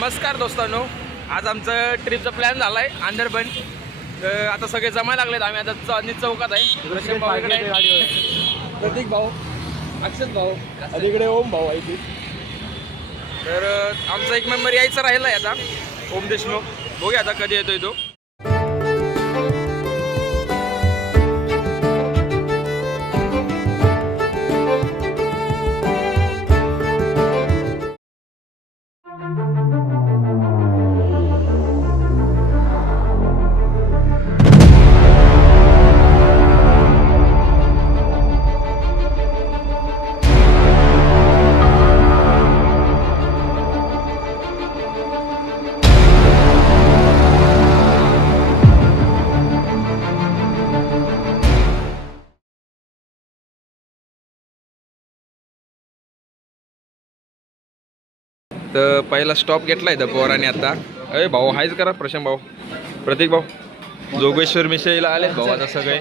नमस्कार दोस्तांनो, आज आमचं ट्रिपचा प्लॅन झालाय अंदरबन. आता सगळे जमायला लागलेत. आम्ही आता चांदणी चौकात आहे. प्रतीक भाऊ, अक्षत भाऊ, इकडे ओम भाऊ आहे. तर आमचा एक मेंबर यायचा राहिला आहे आता, ओम देशमुख. बघूया आता कधी येतोय तो. तर पहिला स्टॉप घेतलाय तर पोराने आता. अरे भाऊ हायच करा, प्रशांत भाऊ, प्रतीक भाऊ, जोगेश्वर मिसळीला आलेत भाऊ आता सगळे.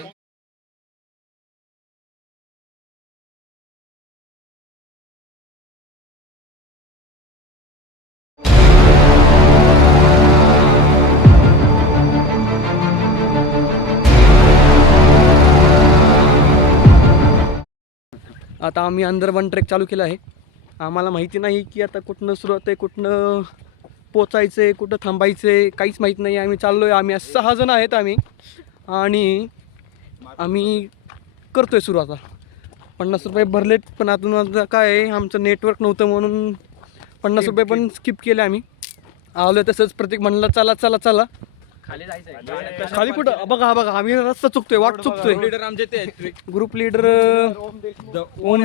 आता आम्ही अंदरबन ट्रेक चालू केला आहे. आम्हाला माहिती नाही की आता कुठनं सुरुवात आहे, कुठनं पोचायचं आहे, कुठं थांबायचं आहे, काहीच माहीत नाही. आम्ही चाललो आहे. आम्ही 6 जण आहेत आम्ही, आणि आम्ही करतो आहे सुरू. आता 50 रुपये भरलेत, पण आता काय आहे, आमचं नेटवर्क नव्हतं म्हणून 50 रुपये पण स्किप केले. आम्ही आलो तसंच. प्रतीक म्हणला चला चला चला खाली जायचं. खाली कुठं? बघा बघा, आम्ही रस्ता चुकतोय, वाट चुकतोय. लीडर आमचे ते ग्रुप लीडर ओम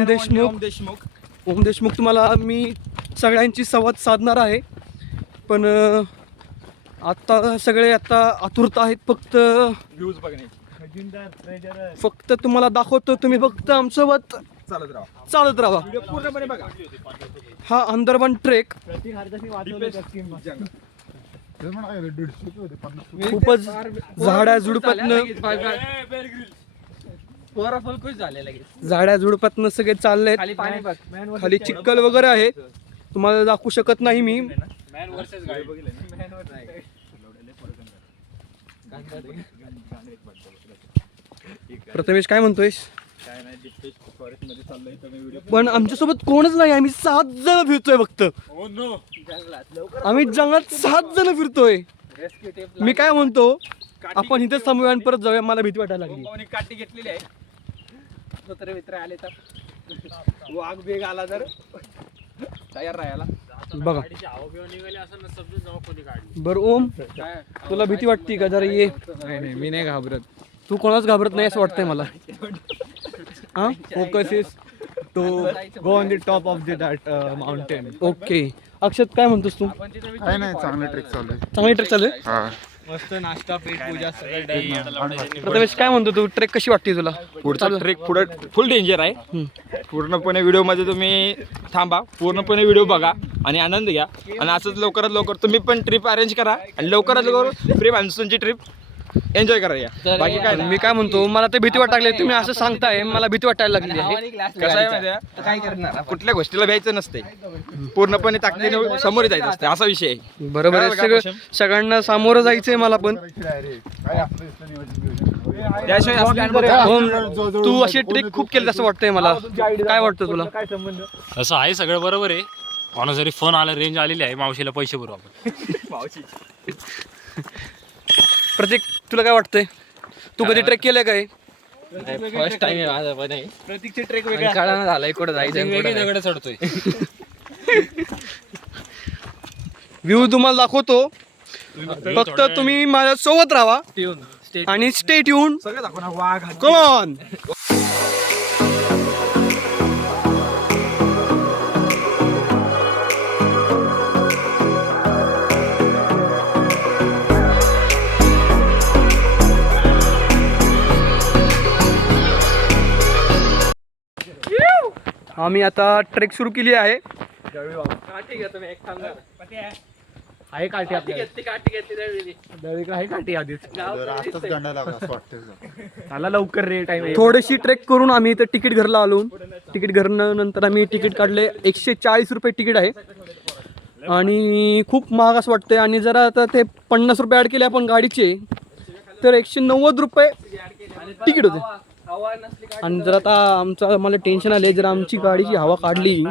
देशमुख. ओम देशमुख तुम्हाला मी सगळ्यांची संवाद साधणार आहे, पण आता सगळे आता आतुरता आहेत. फक्त व्ह्यूज बघण्याची, फक्त तुम्हाला दाखवतो, तुम्ही फक्त आमसोबत चालत राहा. पूर्णपणे बघा. हा अंदरबन ट्रेक खूपच झाड्या झुडपातनं सगळे चालले. खाली चिखल वगैरे आहे, तुम्हाला दाखवू शकत नाही मी. प्रथमेश काय म्हणतोयस? पण आमच्यासोबत कोणच नाही. आम्ही 7 जण फिरतोय फक्त. आम्ही जंगलात 7 जण फिरतोय. मी काय म्हणतो, आपण इथेच थांबूया आणि परत जाऊया. मला भीती वाटायला लागली. काठी घेतलेली आहे. मित्र आले तर वाघ बेग आला तर तयार राहायला. बघा बरं. ओम, तुला भीती वाटते का? जरा ये. नाही, मी नाही घाबरत. तू कोणाच घाबरत नाही असं वाटतंय मला. हां, focus is to go on the top of that mountain. Okay. Akshat काय म्हणतोस तू? काय नाही, चांगलं ट्रेक चालू आहे. चांगली ट्रेक चालू आहे. मस्त नाश्ता, पेट पूजा सगळं. प्रथमेश काय म्हणतो तू? ट्रेक कशी वाटते तुला? पुढचा ट्रेक पुढे फुल डेंजर आहे. पूर्णपणे व्हिडिओमध्ये तुम्ही थांबा, पूर्णपणे व्हिडिओ बघा आणि आनंद घ्या. आणि असंच लवकरात लवकर तुम्ही पण ट्रिप अरेंज करा आणि लवकरात लवकर प्री मान्सूनची ट्रिप एन्जॉय करा. या बाकी काय मी काय म्हणतो, मला ते भीती वाटायला लागली. तुम्ही असं सांगताय, मला भीती वाटायला लागली आहे. कसं आहे माहिती आहे, काय करणार, कुठल्या गोष्टीला भ्यायचं नसते, पूर्णपणे ताकदीने समोर जायचं असते, असा विषय आहे. बरोबर आहे. सगळ्यांना सामोरं जायचंय मला पण. तू अशी ट्रेक खूप केली असं वाटतंय मला. काय वाटतं तुला? असं आहे, सगळं बरोबर आहे. कोणा जरी फोन आला, रेंज आलेली आहे, मावशीला पैसे भरू आपण. प्रतीक, तुला काय वाटतंय? तू कधी ट्रेक केलंय काय? फर्स्ट टाइम आहे माझा. पण प्रतीकची ट्रेक वेगळा कळानं झालंय कुठं जायचं, वेगळी दगड चढतोय. व्ह्यू तुम्हाला दाखवतो, फक्त तुम्ही माझ्या सोबत राहा आणि स्टे ट्यून. सगळं दाखव ना. वाघ, कम ऑन. आम्ही आता ट्रेक सुरू केली आहे. आहे काठी आहे काठी आधीच. चला लवकर रे, टाइम. थोडीशी ट्रेक करून आम्ही इथं तिकीट घरला आलो. तिकीट घरनं नंतर आम्ही तिकीट काढले. 140 रुपये तिकीट आहे. आणि खूप महाग असं वाटते. आणि जरा आता ते 50 रुपये ॲड केले आपण गाडीचे तर 190 रुपये तिकीट होते. आणि जर आता आमचं मला टेन्शन आले जर आमची गाडीची हवा काढली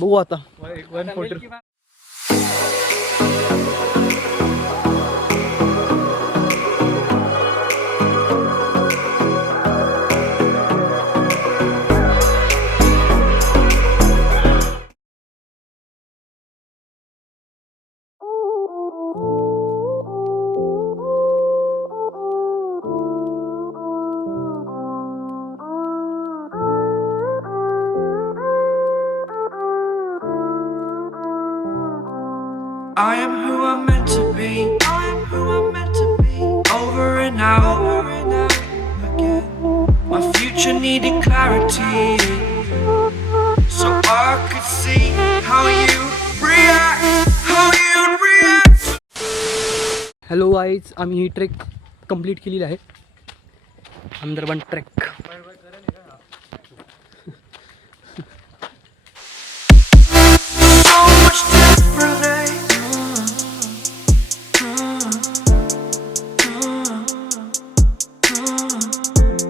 बघू आता. I am who I'm meant to be. I am who I'm meant to be. Over and out again. My future needed clarity, so I could see how you react. How you react. Hello guys, आम्ही ही trek complete केलेली आहे Andharban trek.